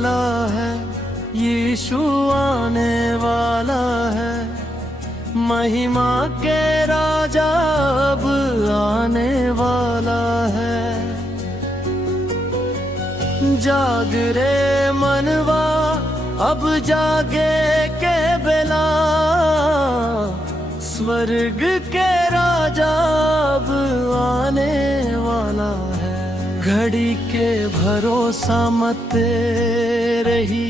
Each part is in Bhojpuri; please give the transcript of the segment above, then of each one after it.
वाला है, यीशु आने वाला है, महिमा के राजा अब आने वाला है। जाग रे मनवा अब जागे के बेला, स्वर्ग के राजा अब आने वाला है। घड़ी के भरोसा मत रही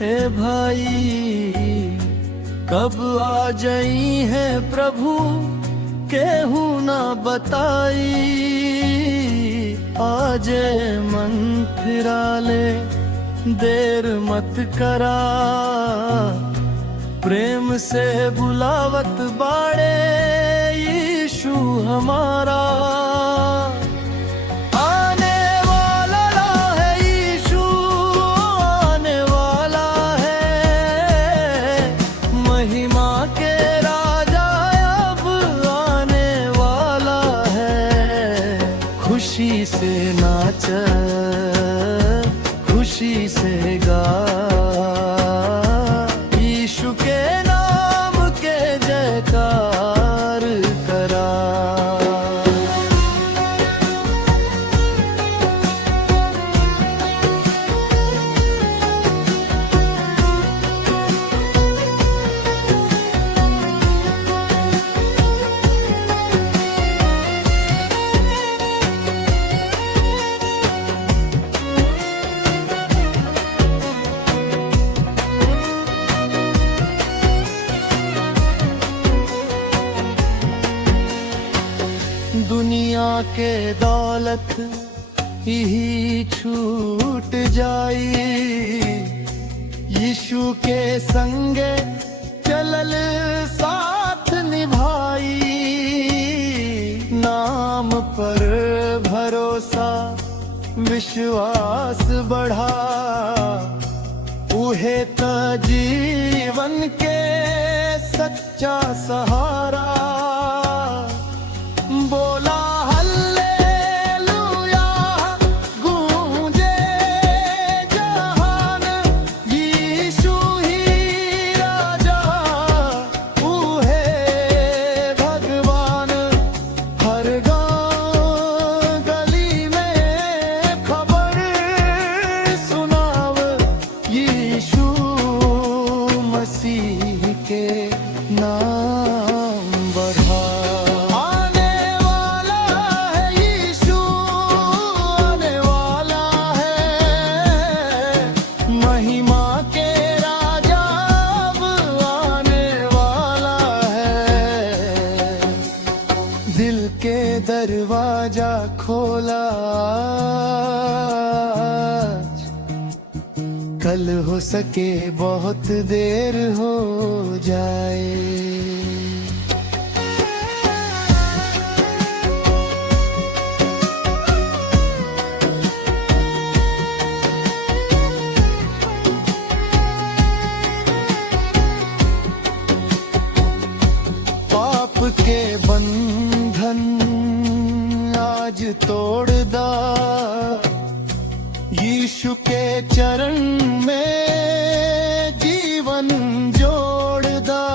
है भाई, कब आ जाई है प्रभु केहू ना बताई। आज मन फिरा ले देर मत करा, प्रेम से बुलावत बाड़े यीशु हमारा। आने वाला है यीशु, आने वाला है, महिमा के राजा अब आने वाला है। खुशी से नाच, खुशी से गा, यीशु के नाम के जयकार करा। दुनिया के दौलत ही छूट जाई, यीशु के संगे चलल साथ निभाई। नाम पर भरोसा विश्वास बढ़ा, उहे त जीवन के सच्चा सहारा। बोला हल्लेलुया गूंजे जहान, यीशु ही राजा ऊहे भगवान। हर गांव गली में खबर सुनाव, यीशु मसीह के नाम बढ़ा। दिल के दरवाजा खोला, कल हो सके बहुत देर हो जाए। पाप के बंधन आज तोड़ दा, यीशु के चरण में जीवन जोड़ दा।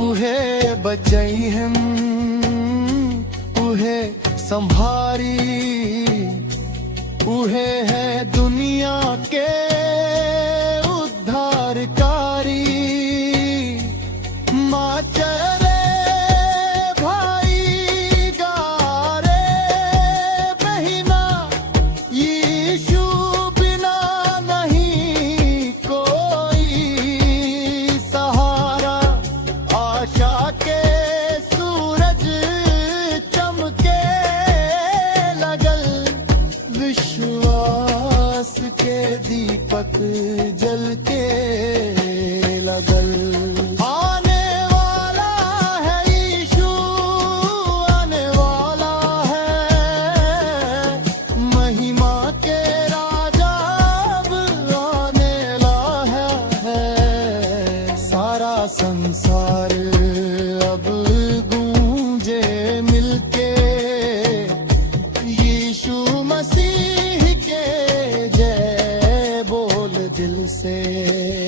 उहे बचाई हम, उहे संभारी, उहे है दुनिया के उद्धारकारी। माँ चरे भाई गारे बहिना, यीशु बिना नहीं कोई सहारा। आशा के सूरज चमके लगल, विश्वास के दीपक जल के लगल। संसार अब गूंजे मिलके, यीशु मसीह के जय बोल। से